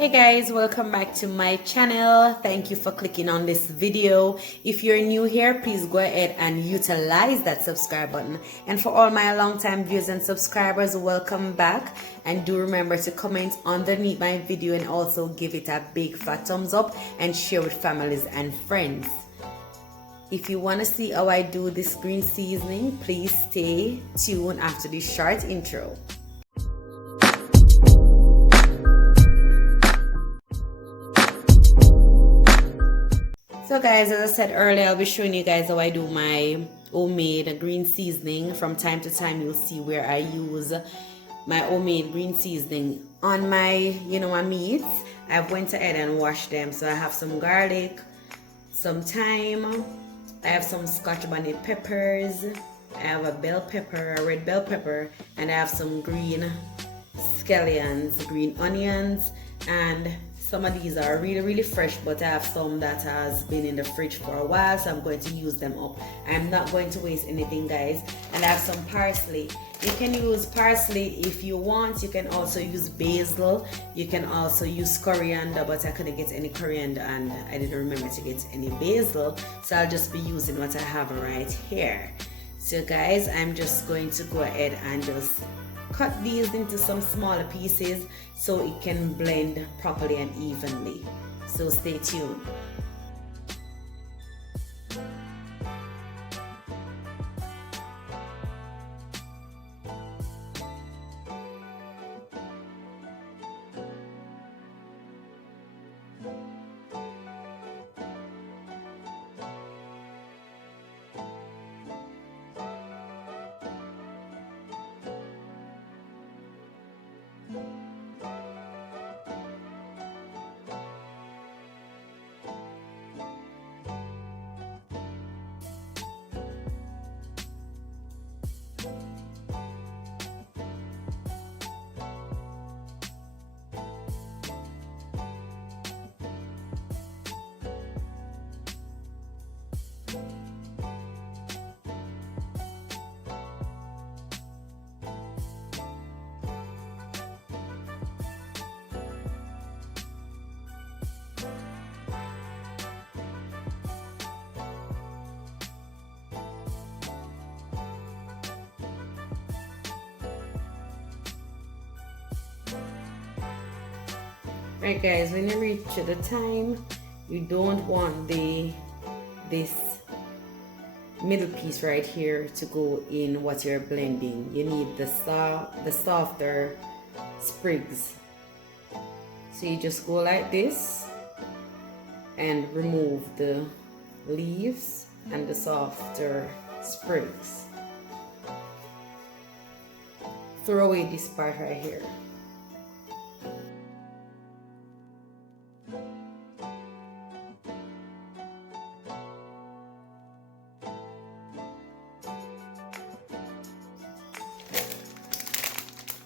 Hey guys, welcome back to my channel. Thank you for clicking on this video. If you're new here, please go ahead and utilize that subscribe button. And for all my longtime viewers and subscribers, welcome back. And do remember to comment underneath my video and also give it a big fat thumbs up and share with families and friends. If you want to see how I do this green seasoning, please stay tuned after this short intro. So guys, as I said earlier, I'll be showing you guys how I do my homemade green seasoning. From time to time, you'll see where I use my homemade green seasoning on my, my meats. I've went ahead and washed them. So I have some garlic, some thyme, I have some Scotch bonnet peppers, I have a bell pepper, a red bell pepper, and I have some green scallions, green onions, and some of these are really fresh, but I have some that has been in the fridge for a while, so I'm going to use them up. I'm not going to waste anything, guys. And I have some parsley. You can use parsley if you want. You can also use basil. You can also use coriander, but I couldn't get any coriander and I didn't remember to get any basil, so I'll just be using what I have right here. So guys, I'm just going to go ahead and just cut these into some smaller pieces so it can blend properly and evenly. So stay tuned. Right guys, when you reach the time, you don't want this middle piece right here to go in what you're blending. You need the softer sprigs. So you just go like this and remove the leaves and the softer sprigs. Throw away this part right here.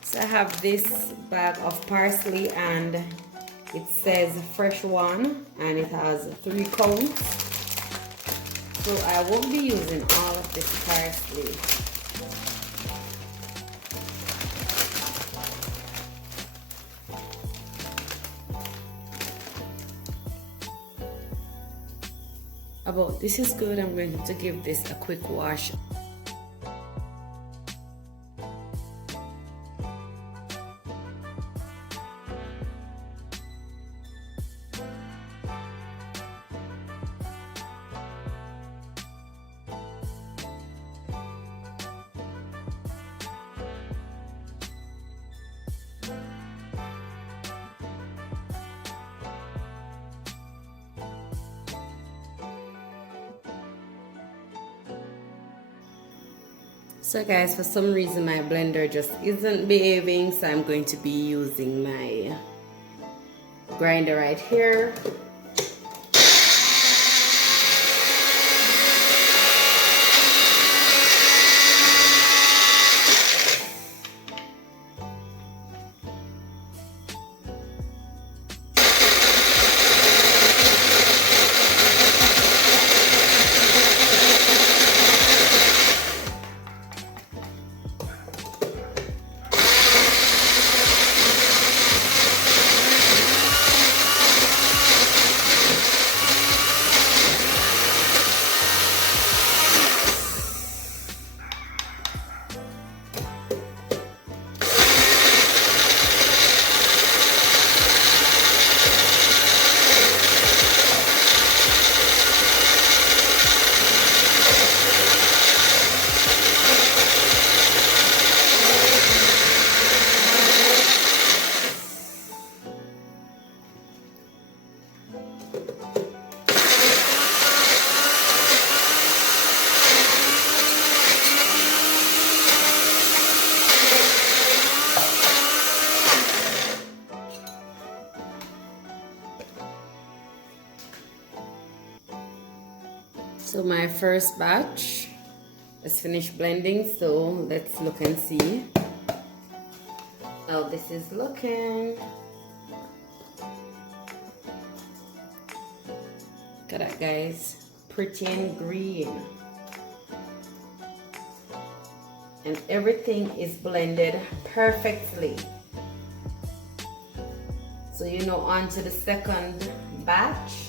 So I have this bag of parsley and it says fresh one and it has 3 cones. So I won't be using all of this parsley. About this is good. I'm going to give this a quick wash. So guys, for some reason my blender just isn't behaving, so I'm going to be using my grinder right here. So my first batch is finished blending, so let's look and see how this is looking. Look at that, guys, pretty and green. And everything is blended perfectly. So you know, on to the second batch.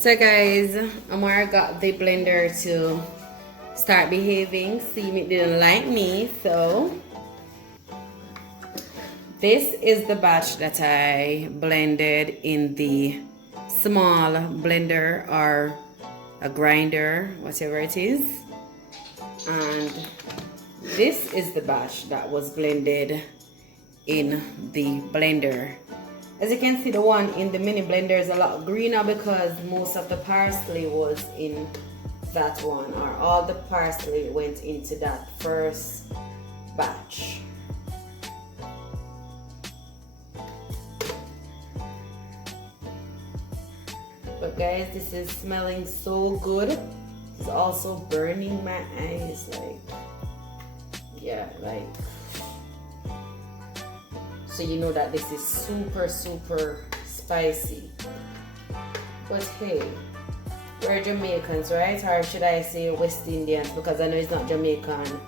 So guys, Amara got the blender to start behaving. See, it didn't like me, so this is the batch that I blended in the small blender or a grinder, whatever it is. And this is the batch that was blended in the blender. As you can see, the one in the mini blender is a lot greener because most of the parsley was in that one, or all the parsley went into that first batch. But guys, this is smelling so good. It's also burning my eyes, so you know that this is super spicy. But hey, we're Jamaicans, right? Or should I say West Indians, because I know it's not Jamaican.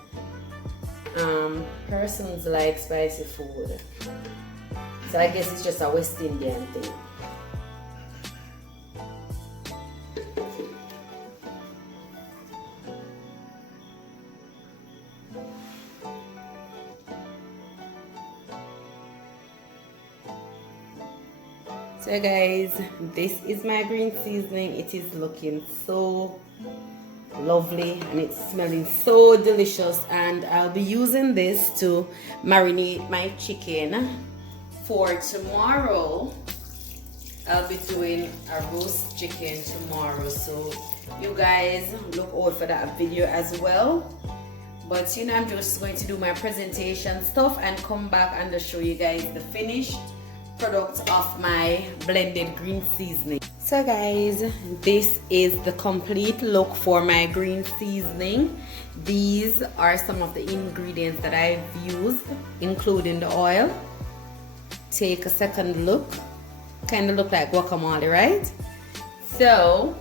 Persons like spicy food, so I guess it's just a West Indian thing. So guys, this is my green seasoning. It is looking so lovely and it's smelling so delicious, and I'll be using this to marinate my chicken for tomorrow. I'll be doing a roast chicken tomorrow, so you guys look out for that video as well. But you know, I'm just going to do my presentation stuff and come back and just show you guys the finished product of my blended green seasoning. So guys, this is the complete look for my green seasoning. These are some of the ingredients that I've used, including the oil. Take a second look. kind of look like guacamole, right? So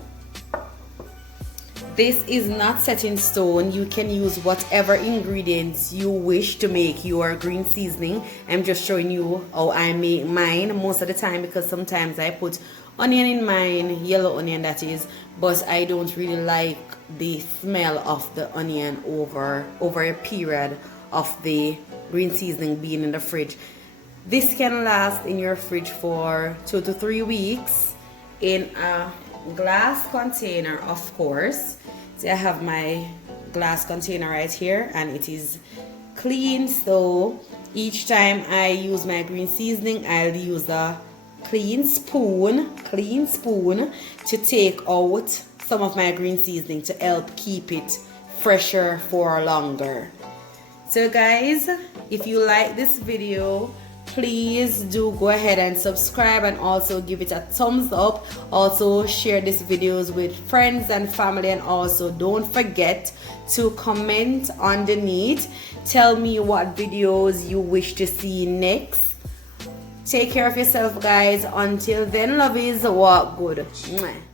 this is not set in stone. You can use whatever ingredients you wish to make your green seasoning. I'm just showing you how I make mine most of the time, because sometimes I put onion in mine, yellow onion that is, but I don't really like the smell of the onion over a period of the green seasoning being in the fridge. This can last in your fridge for 2 to 3 weeks in a glass container, of course. So I have my glass container right here, and it is clean. So each time I use my green seasoning, I'll use a clean spoon to take out some of my green seasoning to help keep it fresher for longer. So guys, if you like this video, please do go ahead and subscribe, and also give it a thumbs up. Also share these videos with friends and family, and also don't forget to comment underneath. Tell me what videos you wish to see next. Take care of yourself, guys. Until then, lovies, walk good. Mwah.